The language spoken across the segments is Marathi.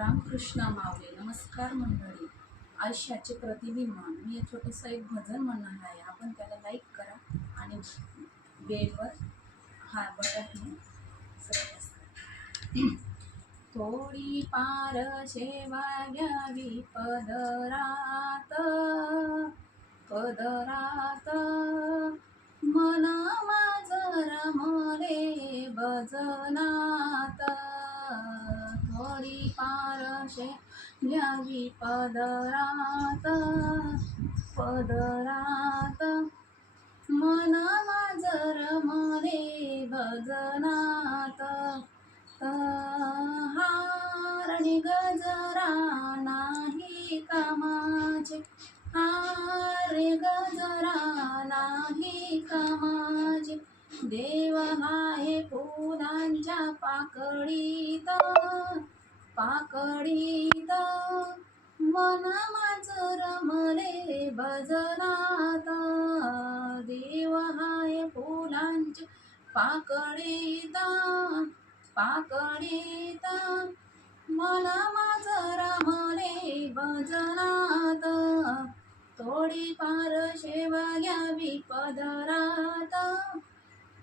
रामकृष्ण माऊली. नमस्कार मंडळी. आयुष्याचे प्रतिबिंब. मी एक छोटंसं एक भजन म्हणणार आहे. आपण त्याला लाईक करा आणि बेलवर हा बटन थोडी पार शेवा घ्यावी पदरात पदरात मन माझं रमले भजनात. थोडी पारशे घ्यावी पदरात पदरात मन माझं रमले भजनात. हार आणि गजरा नाही कामाचे, हार गजरा नाही कामाचे. देव आहे फुलांच्या पाकळीत पाकळीत मन माझं रमले भजनात. देव आहे फुलांच्या पाकळीत पाकळीत मन माझं रमले भजनात. थोडी पार शेवा घ्यावी पदरात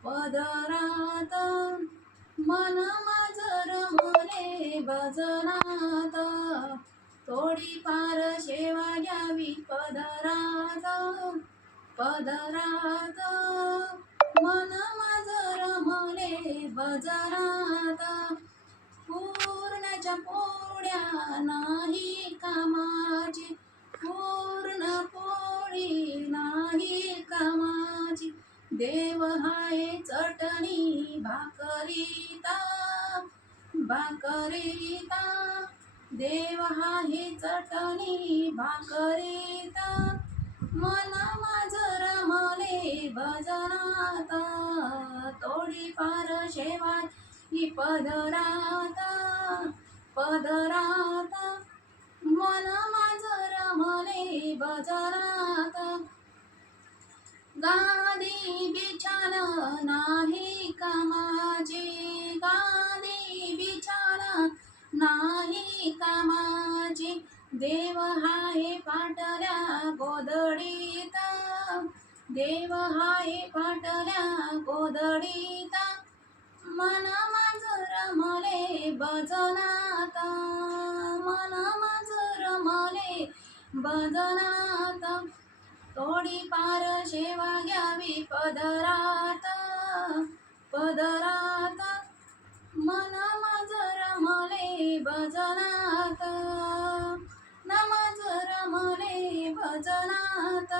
पदरात मन माझं रमले भजनात. थोडी पार शेवा घ्यावी पदरात पदरात मन माझं रमले भजनात. पूर्णच्या पोळ्या नाही कामाची, पूर्ण पोळी नाही कामाची. देव हाय चटणी भाकरीता भाकरीता. देव हाय चटणी भाकरीता मन माझं रमले भजनात. थोडी पार शेवा ही पदरात पदरात मन माझं रमले भजनात. गादी बिछान नाही कामाची, गादी बिछान नाही कामाची. देव हाय पाटल्या गोधडीत, देव हाय पाटल्या गोधडीत मन माझं रमले भजनात. मन माझं रमले भजनात. थोडी पार शेवा घ्यावी पदरात पदरात मन माझं रमले भजनात. माझं रमले भजनात.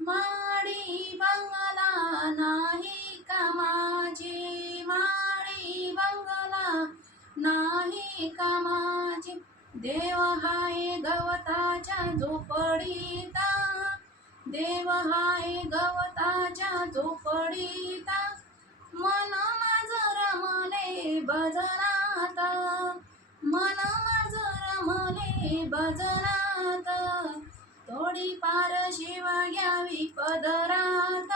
माडी बंगला नाही कामाची, माडी बंगला नाही कामाची. देव हाय गवताच्या झोपडीत, देव हाय गवताच्या झोपडीत मन माझं रमले भजनात. मन माझं रमले भजनात. थोडी पार शेवा घ्यावी पदरात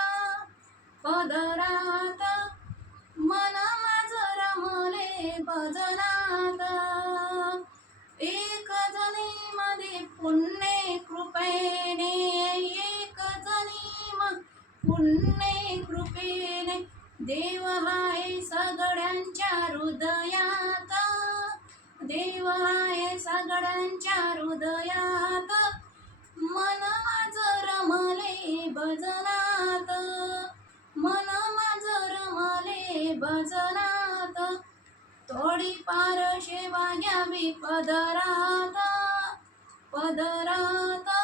पदरात मन माझं रमले भजनात. एक जणी मध्ये पुण्य कृपेने, एक जणी पुण्य कृपेने. देव हाय सगळ्यांच्या हृदयात, देव हाय सगळ्यांच्या हृदयात मन माझं रमले भजनात. मन माझं रमले भजनात. थोडी पार शेवा घ्यावी पदरात पदरात